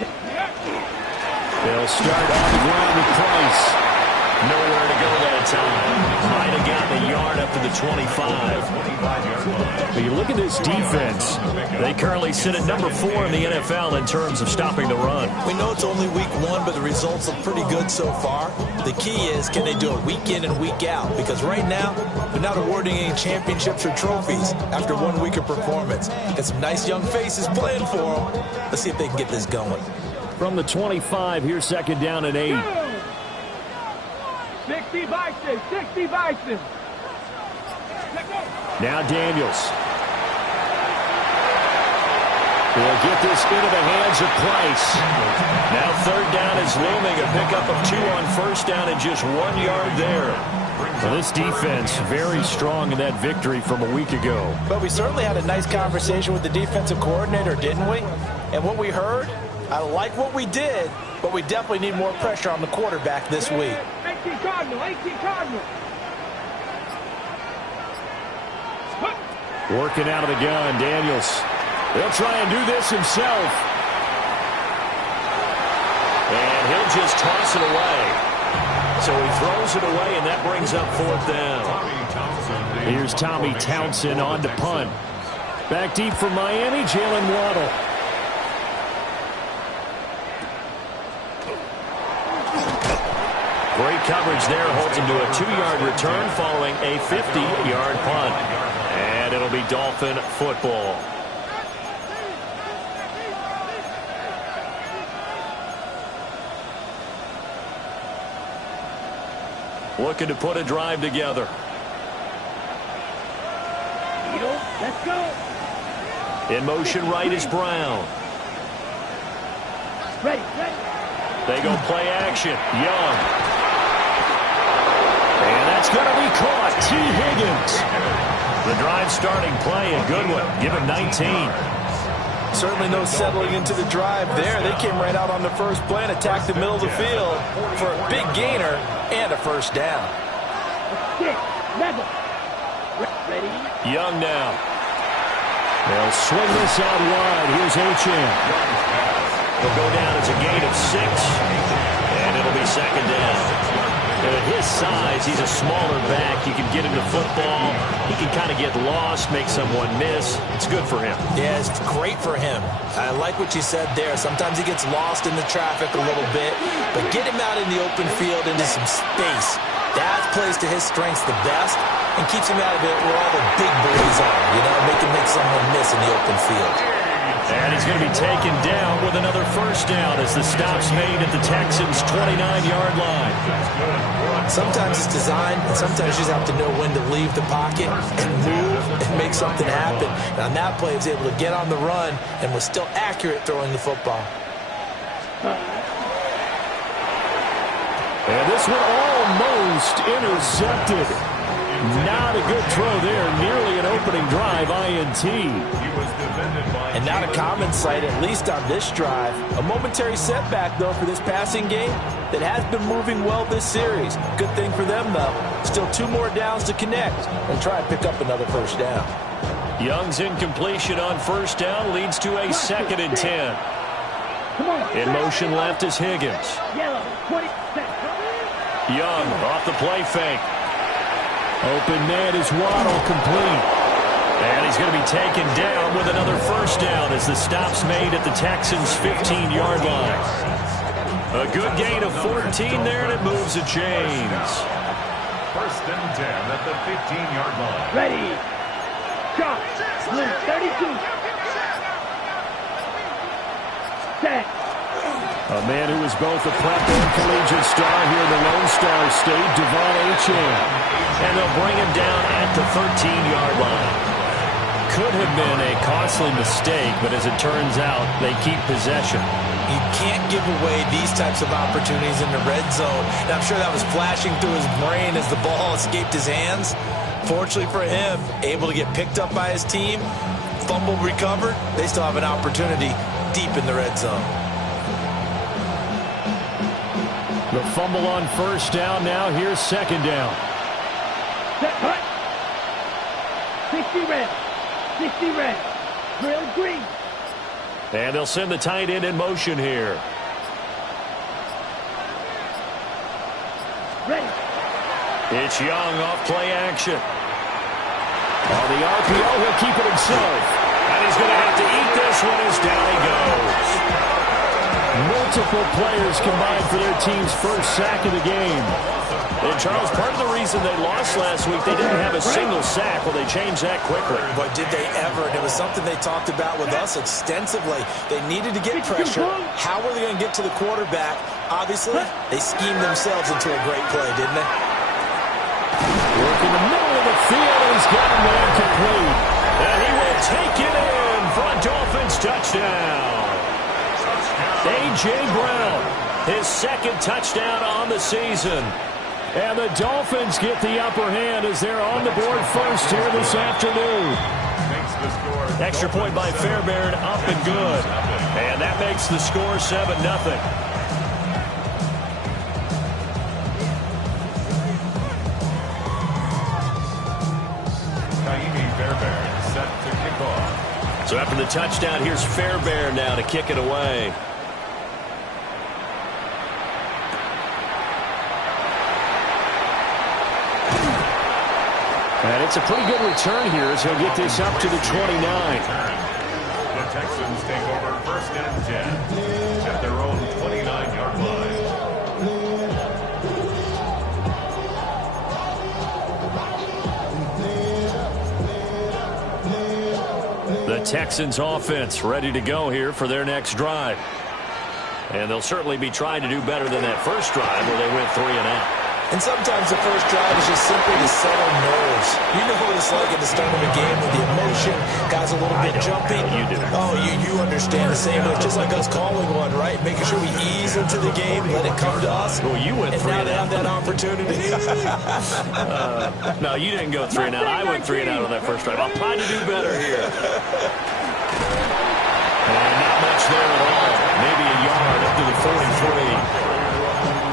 They'll start on the ground with Price. Nowhere to go that time. Might have gotten a yard up to the 25. But you look at this defense. They currently sit at number 4 in the NFL in terms of stopping the run. We know it's only week 1, but the results look pretty good so far. The key is, can they do it week in and week out? Because right now, they're not awarding any championships or trophies after 1 week of performance. Got some nice young faces playing for them. Let's see if they can get this going. From the 25, here's second down and 8. 60 Bison, 60 Bison. Now Daniels. They'll get this into the hands of Price. Now third down is looming. A pickup of 2 on first down and just 1 yard there. Well, this defense very strong in that victory from a week ago. But we certainly had a nice conversation with the defensive coordinator, didn't we? And what we heard, I like what we did, but we definitely need more pressure on the quarterback this week. 18 Cardinal, 18 Cardinal. Working out of the gun, Daniels. They'll try and do this himself. And he'll just toss it away. So he throws it away, and that brings up fourth down. Here's Tommy Townsend on to punt. Back deep for Miami, Jalen Waddle. Great coverage there, holds him to a 2-yard return following a 50-yard punt. And it'll be Dolphin football. Looking to put a drive together. Let's go. In motion right is Brown. Ready. They go play action. Young. And that's going to be caught. T. Higgins. The drive starting play, a good one. Give him 19. Certainly no settling into the drive there. They came right out on the first play and attacked the middle of the field for a big gainer and a first down. Young now. They'll swing this out wide. Here's Achane. He'll go down as a gain of 6, and it'll be second down. And at his size, he's a smaller back. You can get him to football. He can kind of get lost, make someone miss. It's good for him. Yeah, it's great for him. I like what you said there. Sometimes he gets lost in the traffic a little bit, but get him out in the open field into some space. That plays to his strengths the best and keeps him out of it where all the big boys are, make him make someone miss in the open field. And he's going to be taken down with another first down as the stop's made at the Texans' 29-yard line. Sometimes it's designed, and sometimes you just have to know when to leave the pocket and move and make something happen. And on that play, he was able to get on the run and was still accurate throwing the football. And this one almost intercepted. Not a good throw there. Nearly an opening drive, INT. And not a common sight, at least on this drive. A momentary setback, though, for this passing game that has been moving well this series. Good thing for them, though. Still 2 more downs to connect and try and pick up another first down. Young's incompletion on first down leads to a 2nd and 10. In motion left is Higgins. Young off the play fake. Open man is Waddle, complete. And he's going to be taken down with another first down as the stop's made at the Texans' 15-yard line. A good gain of 14 there, and it moves the chains. 1st and 10 at the 15-yard line. Ready. Shot. 32. Set. A man who is both a prep and collegiate star here in the Lone Star State, Devon Achane. And they'll bring him down at the 13-yard line. Could have been a costly mistake, but as it turns out, they keep possession. You can't give away these types of opportunities in the red zone. And I'm sure that was flashing through his brain as the ball escaped his hands. Fortunately for him, able to get picked up by his team, fumble recovered. They still have an opportunity deep in the red zone. The fumble on first down. Now here's second down. Set, cut. 60 red. 60 red. Drill green. And they'll send the tight end in motion here. Ready. It's Young off play action. On the RPO, he'll keep it himself. And he's going to have to eat this one as down he goes. Multiple players combined for their team's first sack of the game. And Charles, part of the reason they lost last week, they didn't have a single sack. Well, they changed that quickly. But did they ever? And it was something they talked about with us extensively. They needed to get pressure. How were they going to get to the quarterback? Obviously, they schemed themselves into a great play, didn't they? Work in the middle of the field, and he's got him there complete. And he will take it in for a Dolphins touchdown. A.J. Brown, his second touchdown on the season. And the Dolphins get the upper hand as they're on the board first here this afternoon. Extra point by Fairbairn, up and good. And that makes the score 7-0. So after the touchdown, here's Fairbairn now to kick it away. And it's a pretty good return here as he'll get this up to the 29. The Texans take over 1st and 10 at their own 29-yard line. The Texans offense ready to go here for their next drive. And they'll certainly be trying to do better than that first drive where they went 3 and out. And sometimes the first drive is just simply to settle nerves. You know what it's like at the start of a game with the emotion, guys a little bit jumpy. You do. Oh, you understand the same way. It's just like us calling one, right? Making sure we ease into the game, let it come to us. Well, you went 3 and and now they have that opportunity. No, you didn't go 3 and out. I went 3 and out on that first drive. I'll try to do better here. And not much there at all. Maybe a yard up to the 43.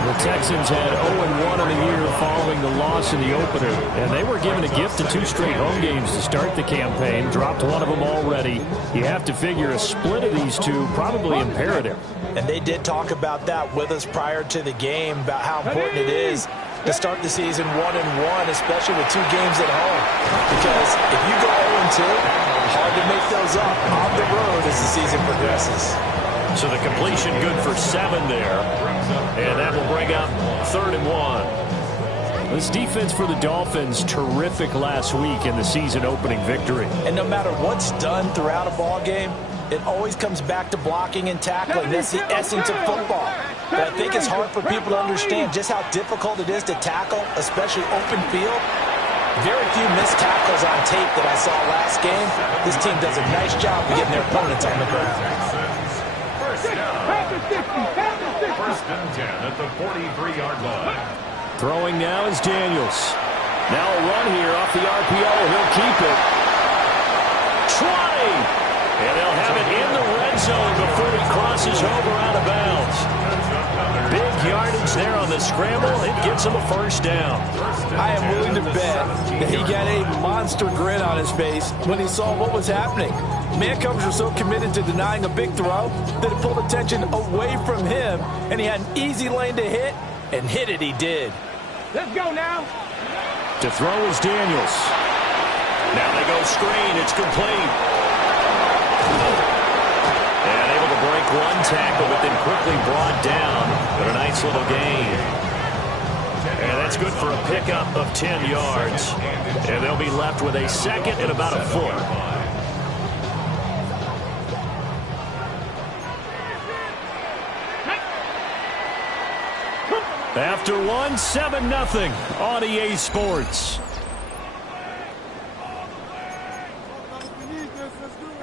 The Texans had 0-1 in the year following the loss in the opener, and they were given a gift of 2 straight home games to start the campaign. Dropped one of them already. You have to figure a split of these two probably imperative. And they did talk about that with us prior to the game, about how important it is to start the season 1-1, especially with 2 games at home. Because if you go 0-2, hard to make those up on the road as the season progresses. So the completion good for 7 there. And that will bring up 3rd and 1. This defense for the Dolphins, terrific last week in the season opening victory. And no matter what's done throughout a ball game, it always comes back to blocking and tackling. That's the essence of football. But I think it's hard for people to understand just how difficult it is to tackle, especially open field. Very few missed tackles on tape that I saw last game. This team does a nice job of getting their opponents on the ground. 1st and 10 at the 43-yard line. Throwing now is Daniels. Now a run here off the RPO. He'll keep it. Try! And they'll have it in the red zone before he crosses over out of bounds. Big yardage there on the scramble. It gets him a 1st down. I am willing to bet that he got a monster grin on his face when he saw what was happening. Mancovers were so committed to denying a big throw that it pulled attention away from him, and he had an easy lane to hit, and hit it he did. Let's go now. To throw is Daniels. Now they go screen. It's complete. And able to break one tackle, but then quickly brought down. But a nice little gain. And that's good for a pickup of 10 yards. And they'll be left with a 2nd and about a 4. After 1, 7-0 on EA Sports.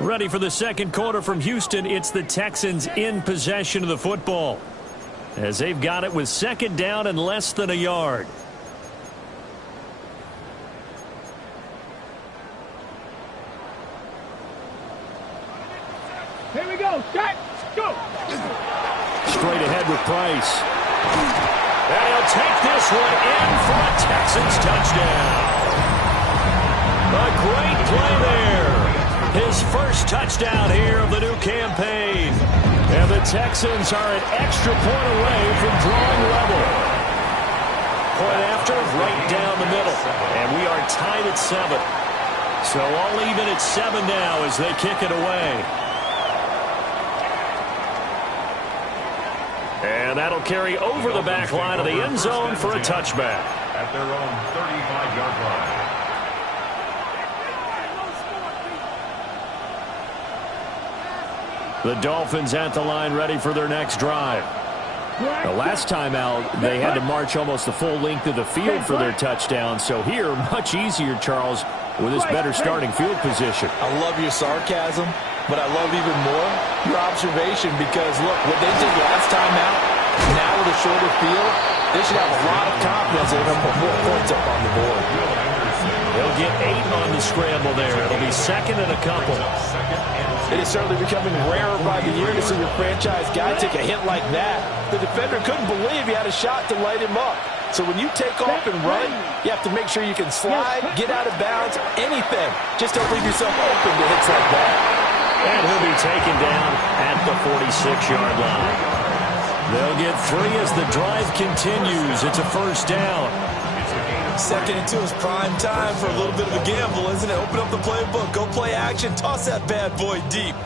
Ready for the second quarter from Houston. It's the Texans in possession of the football, as they've got it with 2nd down and less than a yard. Here we go. Start. Go. Straight ahead with Price. And he'll take this one in for a Texans touchdown. A great play there. His first touchdown here of the new campaign. Texans are an extra point away from drawing level. Point after, right down the middle. And we are tied at 7. So all even at 7 now as they kick it away. And that'll carry over the back line of the end zone for a touchback. At their own 35-yard line. The Dolphins at the line ready for their next drive. The last time out, they had to march almost the full length of the field for their touchdown. So here, much easier, Charles, with this better starting field position. I love your sarcasm, but I love even more your observation because, look, what they did last time out, now with a shorter field, they should have a lot of confidence they're going to put more points up on the board. They'll get 8 on the scramble there. It'll be second and a couple. It is certainly becoming rarer by the year to see your franchise guy take a hit like that. The defender couldn't believe he had a shot to light him up. So when you take off and run, you have to make sure you can slide, get out of bounds, anything. Just don't leave yourself open to hits like that. And he'll be taken down at the 46-yard line. They'll get 3 as the drive continues. It's a first down. 2nd and 2 is prime time for a little bit of a gamble, isn't it? Open up the playbook, go play action, toss that bad boy deep.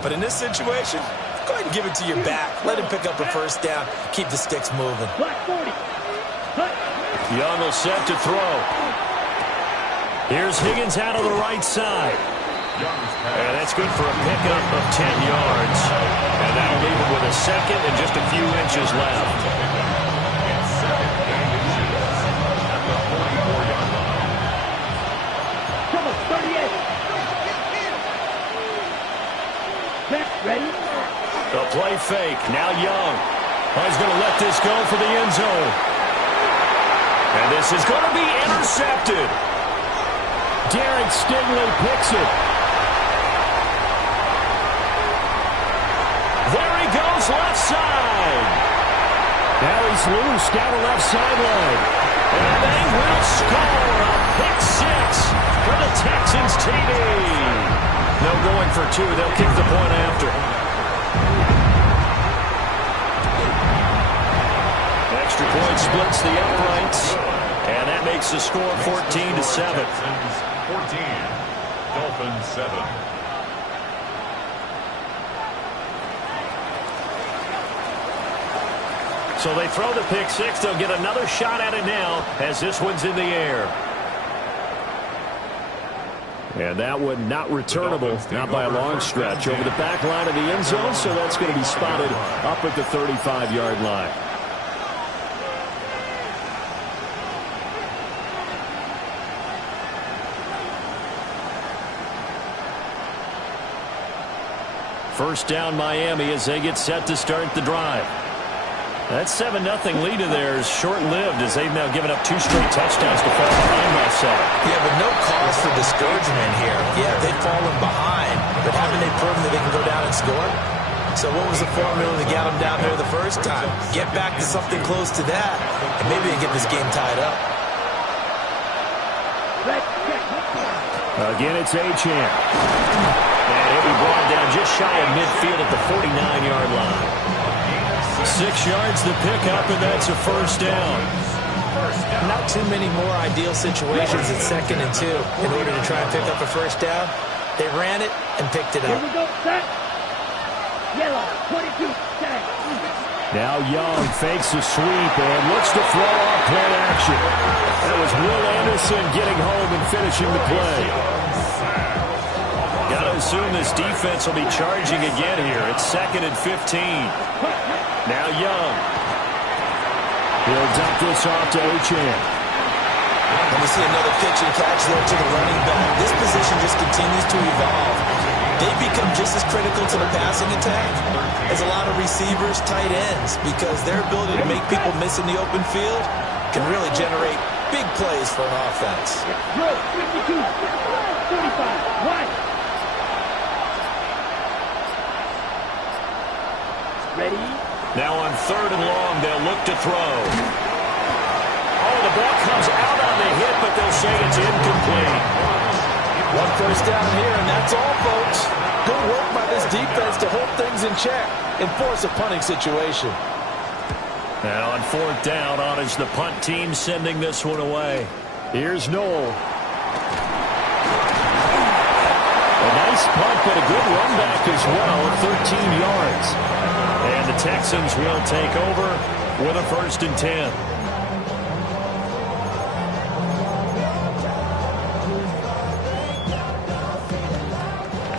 But in this situation, go ahead and give it to your back. Let him pick up a first down, keep the sticks moving. Young will set to throw. Here's Higgins out of the right side. And that's good for a pickup of 10 yards. And that'll leave him with a second and just a few inches left. Ready? The play fake. Now Young. He's going to let this go for the end zone. And this is going to be intercepted. Derek Stingley picks it. There he goes, left side. Now he's loose down the left sideline. And they will score a pick 6 for the Texans TD. No going for 2. They'll kick the point after. Extra point splits the uprights. And that makes the score 14-7. 14. Dolphins 7. So they throw the pick 6. They'll get another shot at it now as this one's in the air. And that one not returnable, not by a long stretch, over the back line of the end zone, so that's going to be spotted up at the 35-yard line. First down Miami as they get set to start the drive. That 7-0 lead of theirs short-lived as they've now given up 2 straight touchdowns to fall behind last Saturday. Yeah, but no cause for discouragement here. Yeah, they've fallen behind, but haven't they proven that they can go down and score? So what was the formula to get them down there the first time? Get back to something close to that, and maybe they get this game tied up. Again, it's Achane. And he'll be brought down just shy of midfield at the 49-yard line. 6 yards the pickup, and that's a first down. Not too many more ideal situations at 2nd and 2 in order to try and pick up a first down. They ran it and picked it up. Here we go, set. Yellow, 22, set. Now Young fakes a sweep and looks to throw off play action. That was Will Anderson getting home and finishing the play. Got to assume this defense will be charging again here. It's 2nd and 15. Now Young. He'll dump this off to Achane. And we see another pitch and catch there to the running back. This position just continues to evolve. They become just as critical to the passing attack as a lot of receivers, tight ends, because their ability to make people miss in the open field can really generate big plays for an offense. 52, 35, one. Ready? Now on 3rd and long, they'll look to throw. Oh, the ball comes out on the hit, but they'll say it's incomplete. One first down here, and that's all, folks. Good work by this defense to hold things in check and force a punting situation. And on fourth down, on is the punt team sending this one away. Here's Noel. A nice punt, but a good run back as well at 13 yards. And the Texans will take over with a 1st and 10.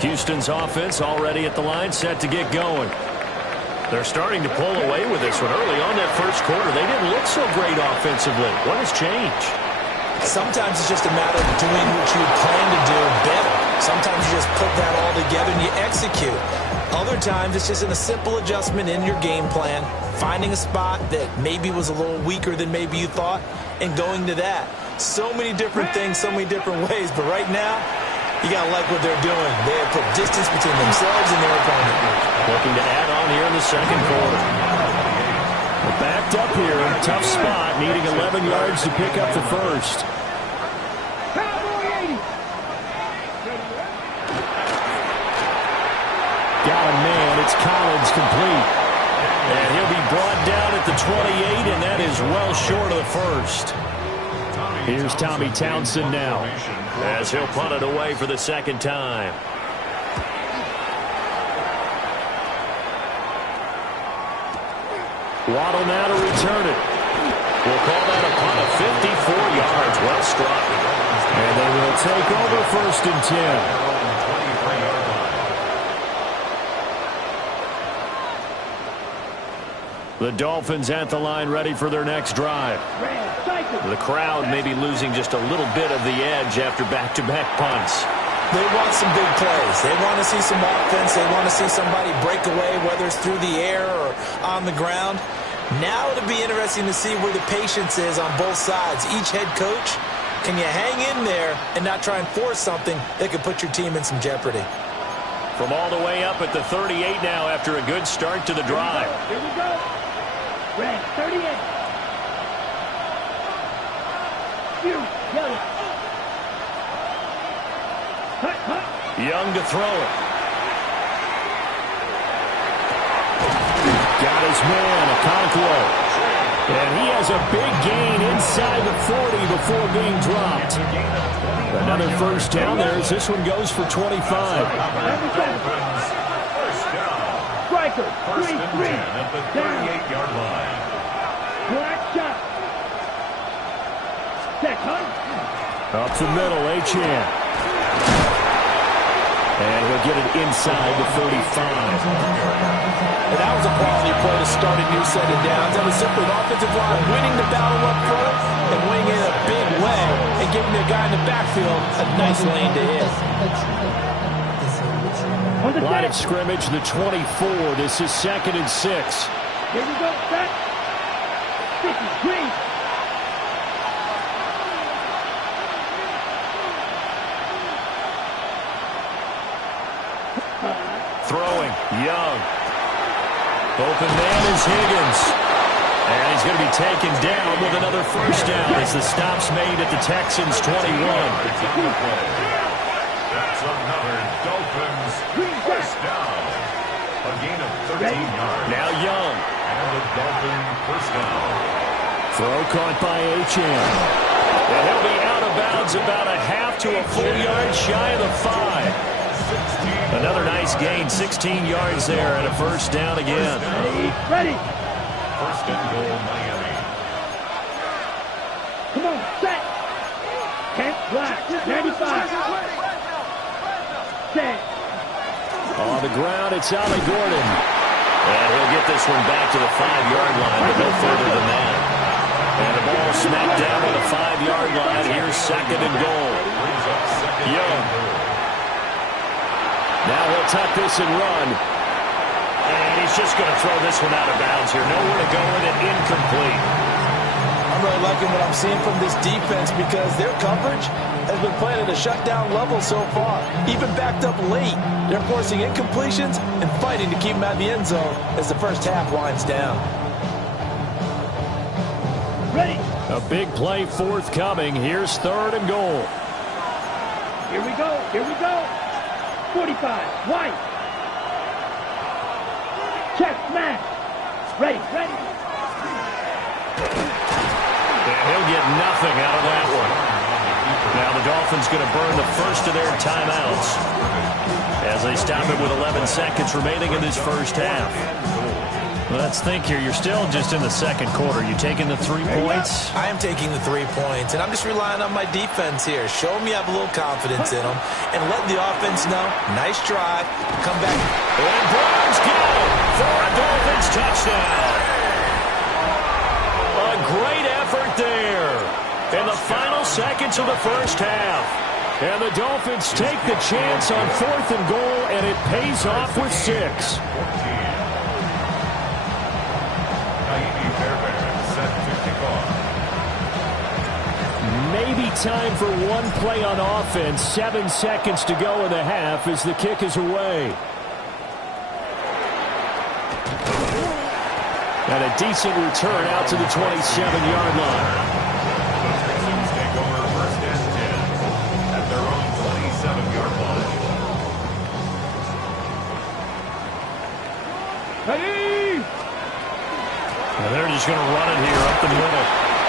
Houston's offense already at the line, set to get going. They're starting to pull away with this one. Early on that first quarter, they didn't look so great offensively. What has changed? Sometimes it's just a matter of doing what you plan to do better. Sometimes you just put that all together and you execute. Other times it's just a simple adjustment in your game plan, finding a spot that maybe was a little weaker than maybe you thought, and going to that. So many different things, so many different ways, but right now, you got to like what they're doing. They have put distance between themselves and their opponent. Looking to add on here in the second quarter. We're backed up here. Tough spot. Needing 11 yards to pick up the first. Got a man. It's Collins complete. And he'll be brought down at the 28, and that is well short of the first. Here's Tommy Townsend now, as he'll punt it away for the second time. Waddle now to return it. We'll call that a punt of 54 yards. Well struck. And they will take over 1st and 10. The Dolphins at the line, ready for their next drive. The crowd may be losing just a little bit of the edge after back-to-back punts. They want some big plays. They want to see some offense. They want to see somebody break away, whether it's through the air or on the ground. Now it'll be interesting to see where the patience is on both sides. Each head coach, can you hang in there and not try and force something that could put your team in some jeopardy? From all the way up at the 38 now after a good start to the drive. Here we go. Red, 38. Yellow. Young to throw it. Got his man, Okonkwo. And he has a big gain inside the 40 before being dropped. Another first down there as this one goes for 25. Striker, 1st and 10 at the 38-yard line. Black shot. Second. Up the middle, Achane. And he'll get it inside the 35. And that was a quality play to start a new set of downs. That was simply an offensive line winning the battle up front and winning it in a big way and giving the guy in the backfield a nice lane to hit. Line of scrimmage, the 24. This is 2nd and 6. Here we go, set. Sticky, green. Throwing, Young. Open man is Higgins. And he's going to be taken down with another first down as the stop's made at the Texans' 21. That's another Dolphins first down. A gain of 13 yards. Now Young. And the Dolphin first down. Throw caught by Achane. And he'll be out of bounds about a half to a full yard shy of the 5. Another nice gain, 16 yards there and a first down again. Ready. 1st and goal, Miami. Come on, set. 10, black, 95. Set. On the ground, it's Ali Gordon. And he'll get this one back to the 5-yard line, but no further than that. And the ball smacked down on the 5-yard line. Here's 2nd and goal. Young. Now he'll tuck this and run. And he's just going to throw this one out of bounds here. Nowhere to go with it, incomplete. I'm really liking what I'm seeing from this defense because their coverage has been playing at a shutdown level so far. Even backed up late, they're forcing incompletions and fighting to keep them out of the end zone as the first half winds down. Ready. A big play forthcoming. Here's 3rd and goal. Here we go. Here we go. 45. White. Check, smash. Ready. And he'll get nothing out of that one. Now the Dolphins going to burn the first of their timeouts as they stop it with 11 seconds remaining in this first half. Let's think here. You're still just in the second quarter. You taking the 3 points? I am taking the 3 points, and I'm just relying on my defense here. Show me I have a little confidence in them, and let the offense know. Nice drive. Come back. And Browns get it for a Dolphins touchdown. A great effort there in the final seconds of the first half. And the Dolphins take the chance on 4th and goal, and it pays off with 6. Maybe time for one play on offense. 7 seconds to go in the half as the kick is away. And a decent return out to the 27-yard line. The Texans take over 1st and 10 at their own 27-yard line. Ready. And they're just going to run it here up the middle.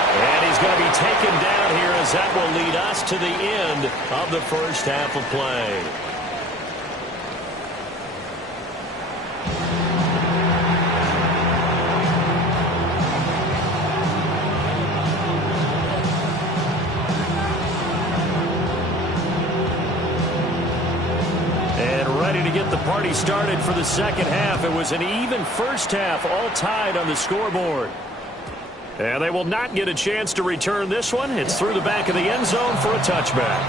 And he's going to be taken down here as that will lead us to the end of the first half of play. And ready to get the party started for the second half. It was an even first half, all tied on the scoreboard. And they will not get a chance to return this one. It's through the back of the end zone for a touchback.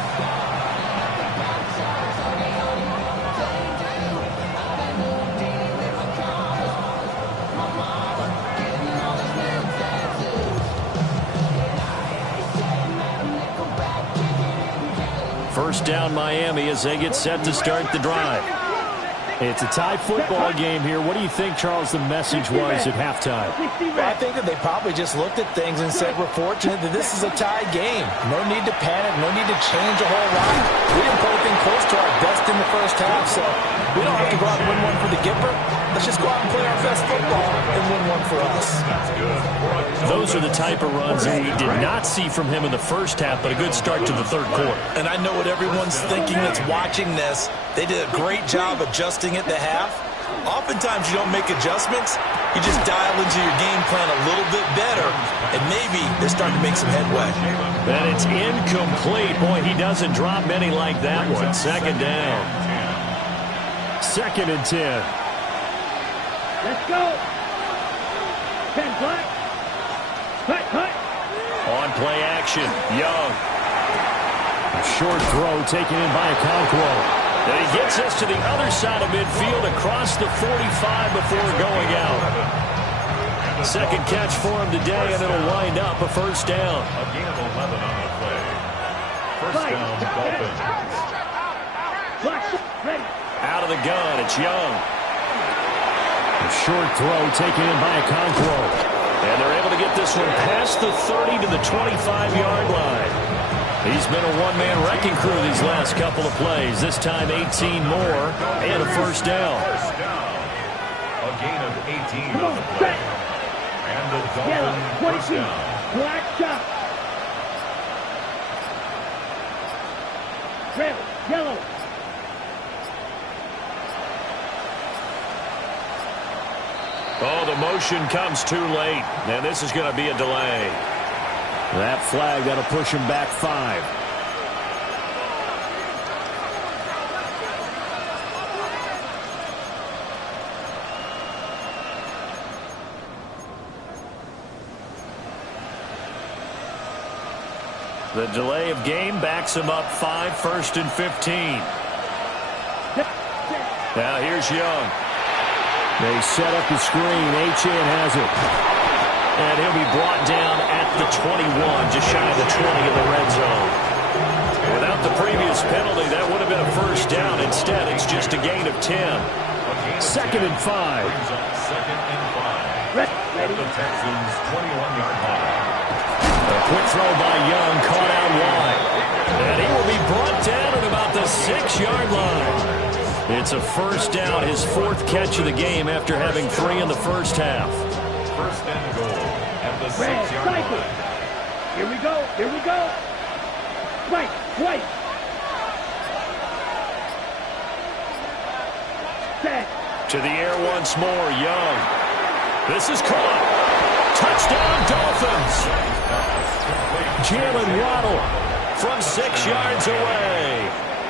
First down Miami as they get set to start the drive. It's a tie football game here. What do you think, Charles, the message was at halftime? Well, I think that they probably just looked at things and said, we're fortunate that this is a tie game. No need to panic. No need to change a whole lot. We didn't play anything close to our best in the first half, so we don't have to go out and win one for the Gipper. Let's just go out and play our best football and win one for us. Those are the type of runs that we did not see from him in the first half, but a good start to the third quarter. And I know what everyone's thinking that's watching this. They did a great job adjusting at the half. Oftentimes you don't make adjustments. You just dial into your game plan a little bit better, and maybe they're starting to make some headway. And it's incomplete. Boy, he doesn't drop many like that one. Second down. 2nd and 10. Let's go. 10 black. Cut. On play action, Young. A short throw taken in by Okonkwo. And he gets us to the other side of midfield across the 45 before going out. Second catch for him today, and it'll wind up a first down. A gain of 11 on the play. First down, Dolphins. Ready. Out of the gun, it's Young. A short throw taken in by Okonkwo. And they're able to get this one past the 30 to the 25-yard line. He's been a one-man wrecking crew these last couple of plays. This time 18 more and a first down. A gain of 18 on the play. And the Dolphins first down. Black shot. Red, yellow. Oh, the motion comes too late. And this is going to be a delay. That flag, that'll push him back 5. The delay of game backs him up 5, 1st and 15. Now here's Young. They set up the screen. Achane has it. And he'll be brought down at the 21, just shy of the 20 in the red zone. Without the previous penalty, that would have been a first down. Instead, it's just a gain of 10. 2nd and 5. Second and 5. At the Texans' 21-yard line. A quick throw by Young, caught out wide. And he will be brought down at about the 6-yard line. It's a first down, his 4th catch of the game after having 3 in the first half. First and goal at the 6-yard line. Here we go. Here we go. Right. Right. Set. To the air once more, Young. This is caught. Touchdown, Dolphins. Jalen Waddle from 6 yards away.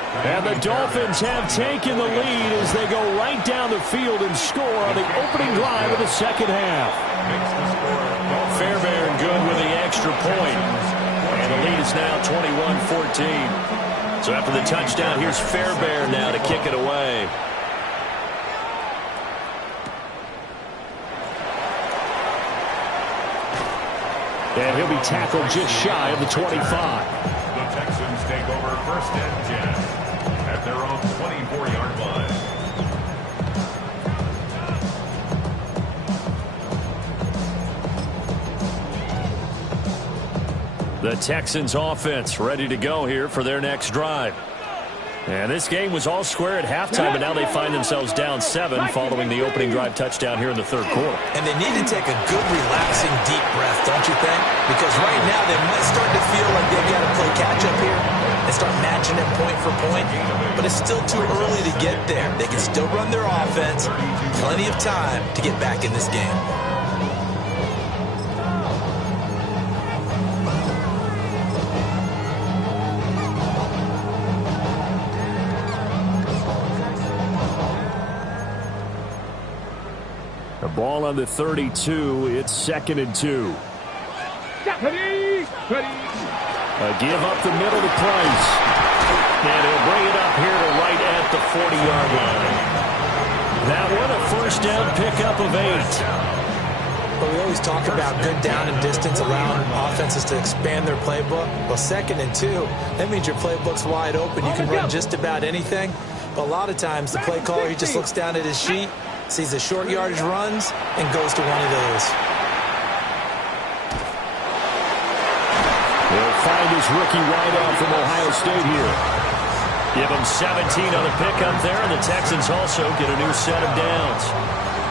And the Dolphins have taken the lead as they go right down the field and score on the opening drive of the second half. Fairbairn good with the extra point. And the lead is now 21-14. So after the touchdown, here's Fairbairn now to kick it away. And he'll be tackled just shy of the 25. The Texans take over first and 10 at their own 24-yard line. The Texans offense ready to go here for their next drive. And this game was all square at halftime, but now they find themselves down 7 following the opening drive touchdown here in the third quarter. And they need to take a good, relaxing, deep breath, don't you think? Because right now they might start to feel like they've got to play catch-up here and start matching it point for point. But it's still too early to get there. They can still run their offense. Plenty of time to get back in this game. The ball on the 32. It's 2nd and 2. Ready. Ready. A give up the middle to Price. And he'll bring it up here to right at the 40-yard line. That one a first down pickup of 8. But we always talk about good down and distance, allowing offenses to expand their playbook. Well, 2nd and 2, that means your playbook's wide open. You can run just about anything. But a lot of times the play caller, he just looks down at his sheet, sees the short yardage runs, and goes to one of those. He'll find his rookie wideout from Ohio State here. Give him 17 on the pickup there, and the Texans also get a new set of downs.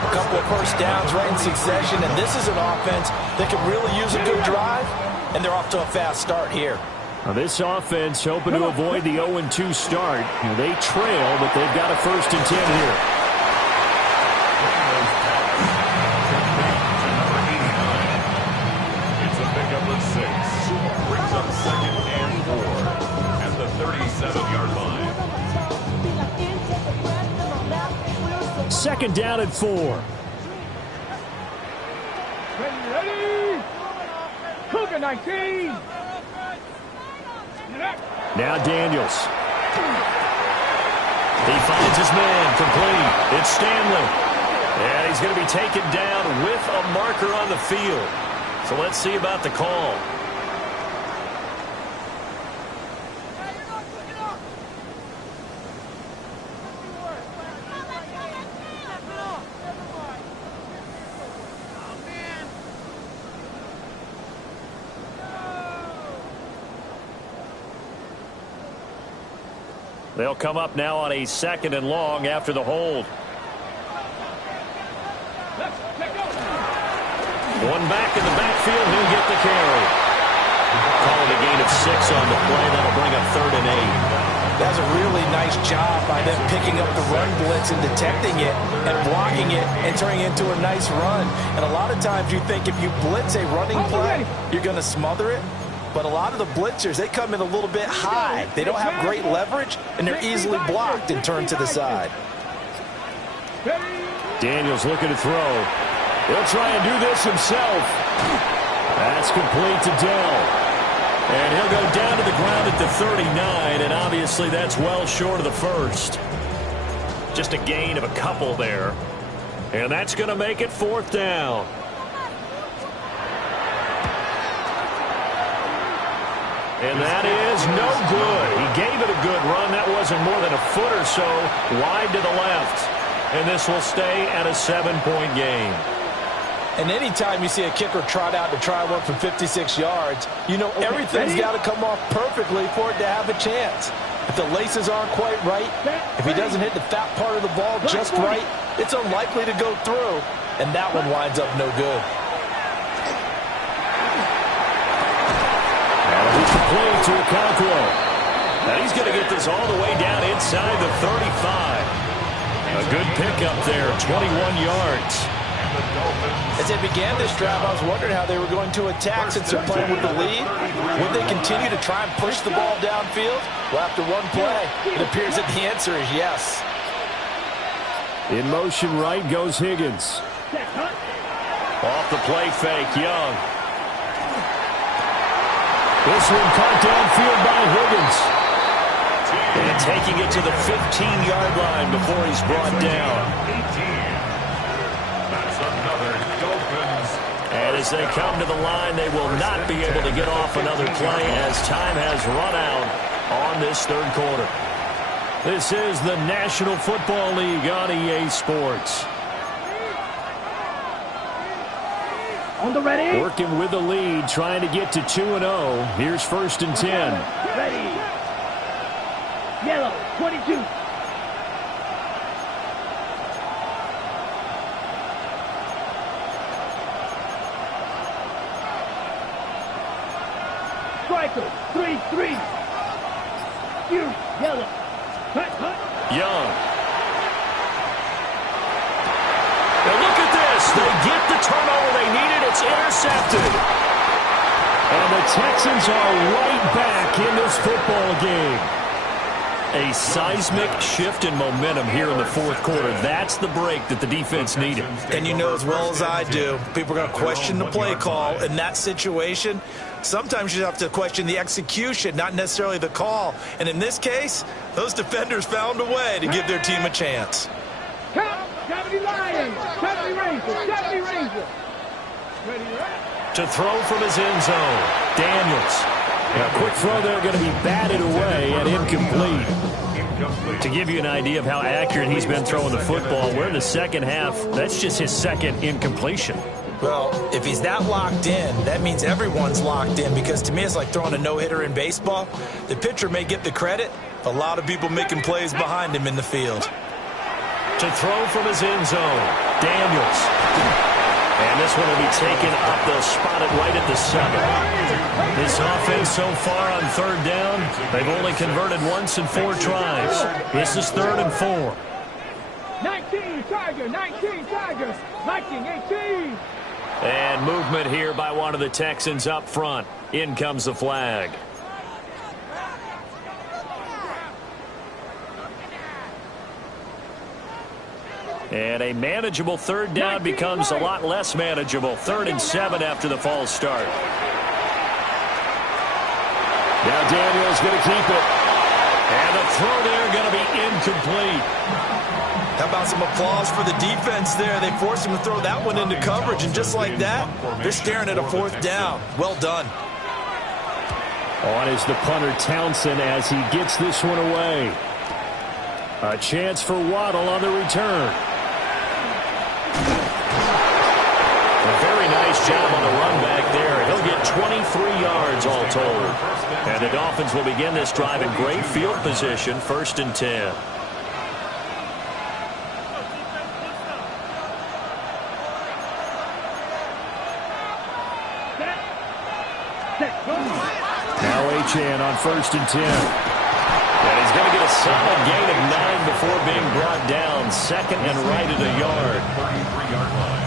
A couple of first downs right in succession, and this is an offense that could really use a good drive, and they're off to a fast start here. Now this offense hoping to avoid the 0-2 start. They trail, but they've got a 1st and 10 here. It's a pickup of 6. Brings up 2nd and 4 at the 37-yard line. 2nd down and 4. Ready. Cougar 19. Now Daniels. He finds his man complete. It's Stanley. And he's going to be taken down with a marker on the field. So let's see about the call. They'll come up now on a 2nd and long after the hold. One back in the backfield, he'll get the carry. Call it a gain of 6 on the play. That'll bring up 3rd and 8. That's a really nice job by them picking up the run blitz and detecting it and blocking it and turning it into a nice run. And a lot of times you think if you blitz a running play, you're going to smother it. But a lot of the blitzers, they come in a little bit high. They don't have great leverage, and they're easily blocked and turned to the side. Daniels looking to throw. He'll try and do this himself. That's complete to Dell. And he'll go down to the ground at the 39, and obviously that's well short of the 1st. Just a gain of a couple there. And that's going to make it 4th down. And that is no good. He gave it a good run. That wasn't more than a foot or so wide to the left. And this will stay at a 7-point game. And anytime you see a kicker trot out to try one from 56 yards, you know everything's got to come off perfectly for it to have a chance. If the laces aren't quite right, if he doesn't hit the fat part of the ball just right, it's unlikely to go through, and that one winds up no good. That'll be complete to Okonkwo. Now he's going to get this all the way down inside the 35. A good pickup there, 21 yards. As they began this drive, I was wondering how they were going to attack since they're playing with the lead. Would they continue to try and push the ball downfield? Well, after one play, it appears that the answer is yes. In motion right goes Higgins. Off the play fake, Young. This one caught downfield by Higgins. And taking it to the 15-yard line before he's brought down. And as they come to the line, they will not be able to get off another play as time has run out on this third quarter. This is the National Football League on EA Sports. On the ready. Working with the lead, trying to get to 2-0. Here's 1st and 10. Ready. Yellow, 22. Striker, 3-3. Here, yellow. Cut. Young. Now look at this. They get the turnover they needed. It's intercepted. And the Texans are right back in this football game. A seismic shift in momentum here in the fourth quarter. That's the break that the defense needed. And you know as well as I do, people are going to question the play call in that situation. Sometimes you have to question the execution, not necessarily the call. And in this case, those defenders found a way to give their team a chance. Count, 70 Lions, 70 Rangers, 70 Rangers. Ready, right? To throw from his end zone, Daniels. A quick throw there, going to be batted away and incomplete. To give you an idea of how accurate he's been throwing the football, we're in the second half. That's just his second incompletion. Well, if he's that locked in, that means everyone's locked in, because to me it's like throwing a no-hitter in baseball. The pitcher may get the credit, a lot of people making plays behind him in the field. To throw from his end zone, Daniels. And this one will be taken up. They'll spot it right at the 7. This offense so far on third down, they've only converted once in 4 tries. This is 3rd and 4. 19 Tiger, 19 Tigers, 19, 18. And movement here by one of the Texans up front. In comes the flag. And a manageable third down becomes a lot less manageable. 3rd and 7 after the false start. Now Daniels going to keep it. And the throw there going to be incomplete. How about some applause for the defense there? They forced him to throw that one into coverage, and just like that, they're staring at a 4th down. Well done. On is the punter Townsend as he gets this one away. A chance for Waddle on the return. A very nice job on the run back there. He'll get 23 yards all told. And the Dolphins will begin this drive in great field position, 1st and 10. Now Achane on 1st and 10. And he's going to get a solid gain of 9 before being brought down. 2nd and right at a yard.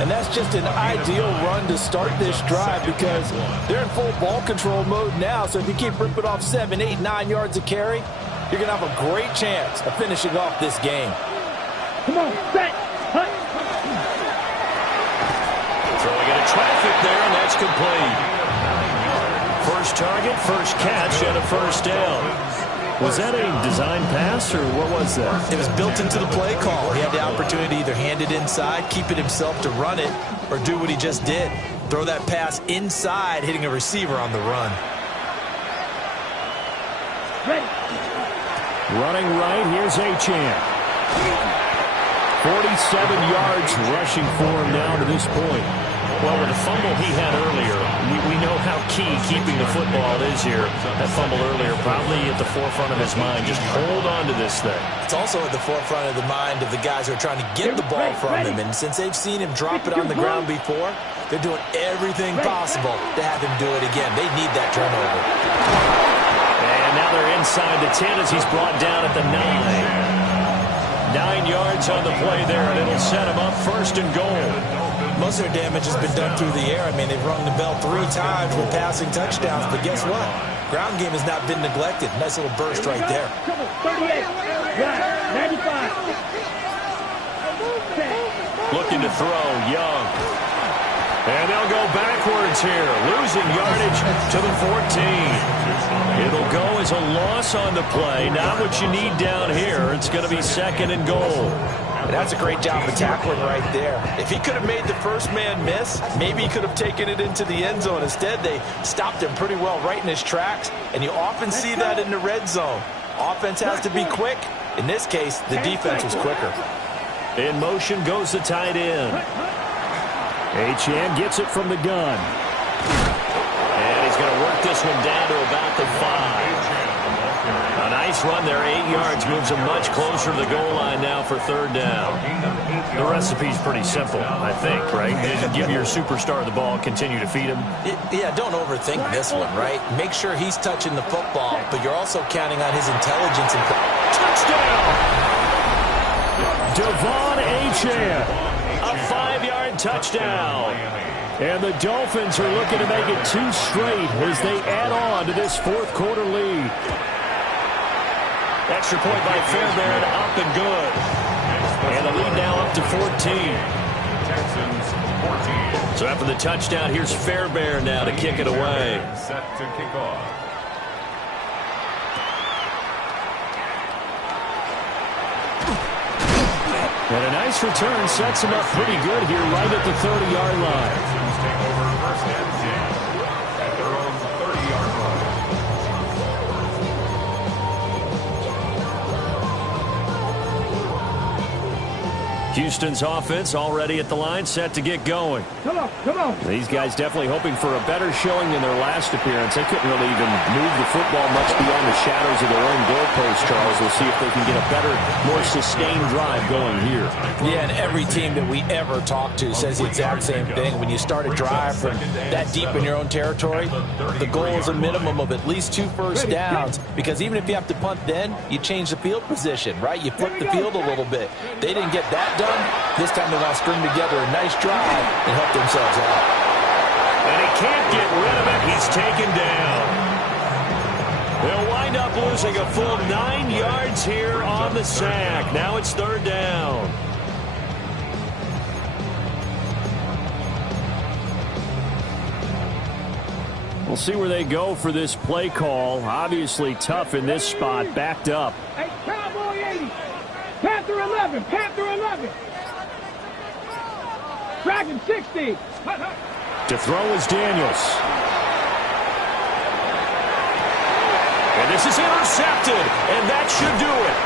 And that's just an ideal run to start this drive, because they're in full ball control mode now. So if you keep ripping off 7, 8, 9 yards of carry, you're going to have a great chance of finishing off this game. Come on, set, hut. Throwing into traffic there, and that's complete. First target, first catch, and a 1st down. Was that a design pass, or what was that? It was built into the play call. He had the opportunity to either hand it inside, keep it himself to run it, or do what he just did. Throw that pass inside, hitting a receiver on the run. Ready. Running right, here's Achane. 47 yards rushing for him down to this point. Well, with the fumble he had earlier, we know how key keeping the football is here. That fumble earlier probably at the forefront of his mind. Just hold on to this thing. It's also at the forefront of the mind of the guys who are trying to get the ball from him. And since they've seen him drop it on the ground before, they're doing everything possible to have him do it again. They need that turnover. And now they're inside the 10 as he's brought down at the 9. 9 yards on the play there, and it'll set him up 1st and goal. Most of their damage has been done through the air. I mean, they've rung the bell 3 times with passing touchdowns, but guess what? Ground game has not been neglected. Nice little burst right there. 38, 95. Looking to throw, Young. And they'll go backwards here, losing yardage to the 14. It'll go as a loss on the play. Not what you need down here. It's going to be 2nd and goal. And that's a great job of tackling right there. If he could have made the first man miss, maybe he could have taken it into the end zone. Instead, they stopped him pretty well right in his tracks, and you often see that in the red zone. Offense has to be quick. In this case, the defense was quicker. In motion goes the tight end. Achane gets it from the gun. And he's going to work this one down to about the 5. A nice run there, 8 yards, moves him much closer to the goal line now for 3rd down. The recipe's pretty simple, I think, right? You just give your superstar the ball, continue to feed him. Yeah, don't overthink this one, right? Make sure he's touching the football, but you're also counting on his intelligence and touchdown! Devon Achane, a 5-yard touchdown. And the Dolphins are looking to make it 2 straight as they add on to this 4th quarter lead. Extra point by Fairbairn, up and good. And the lead now up to 14. So after the touchdown, here's Fairbairn now to kick it away. Set to kick off. And a nice return sets him up pretty good here right at the 30-yard line. Take over 1st and 10 at their own 30-yard line. Houston's offense already at the line, set to get going. Come on, come on. These guys definitely hoping for a better showing than their last appearance. They couldn't really even move the football much beyond the shadows of their own goalpost, Charles. We'll see if they can get a better, more sustained drive going here. Yeah, and every team that we ever talk to says the exact same thing. When you start a drive from that deep in your own territory, the goal is a minimum of at least 2 first downs, because even if you have to punt then, you change the field position, right? You flip the field a little bit. They didn't get that done. This time they want to string together a nice drive and help themselves out. And he can't get rid of it. He's taken down. They'll wind up losing a full 9 yards here on the sack. Now it's 3rd down. We'll see where they go for this play call. Obviously tough in this spot, backed up. Hey, Cowboy 80. Panther 11. Panther 11. Dragon 60. To throw is Daniels. And this is intercepted, and that should do it.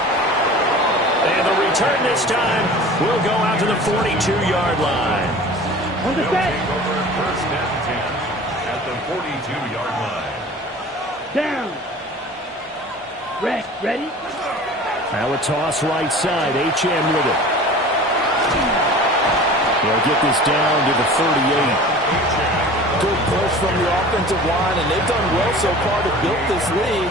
And the return this time will go out to the 42-yard line. On the set. Take over 1st and 10 at the 42-yard line. Down. Ready? Now a toss right side. Achane with it. They'll get this down to the 38. Good push from the offensive line, and they've done well so far to build this lead.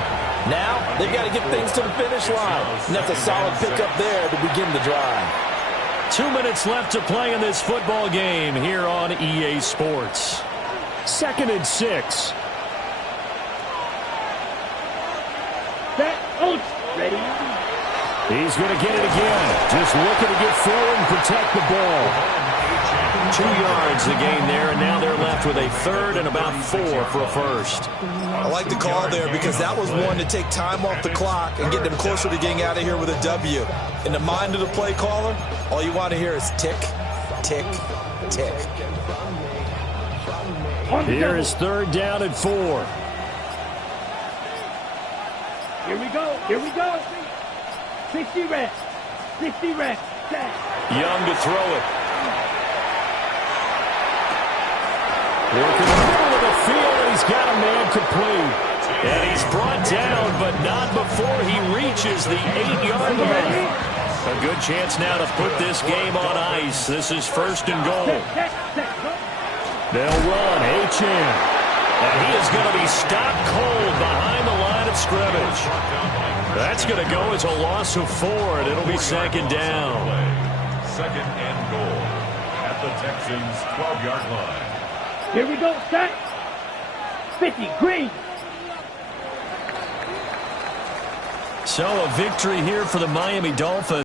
Now they've got to get things to the finish line. And that's a solid pickup there to begin the drive. 2 minutes left to play in this football game here on EA Sports. 2nd and 6. Set. Ready? He's going to get it again. Just looking to get forward and protect the ball. 2 yards the gain there, and now they're left with a 3rd and about 4 for a first. I like the call there because that was one to take time off the clock and get them closer to getting out of here with a W. In the mind of the play caller, all you want to hear is tick, tick, tick. Here is 3rd down and 4. Here we go. 60 reps. 60 reps. Set. Young to throw it. Working the middle of the field, and he's got a man complete. And he's brought down, but not before he reaches the 8-yard line. A good chance now to put this game on ice. This is 1st and goal. They'll run Achane. And he is going to be stopped cold behind the line of scrimmage. That's going to go as a loss of 4, and it'll be 2nd down. 2nd and goal at the Texans' 12-yard line. Here we go, set. 50, green. So a victory here for the Miami Dolphins.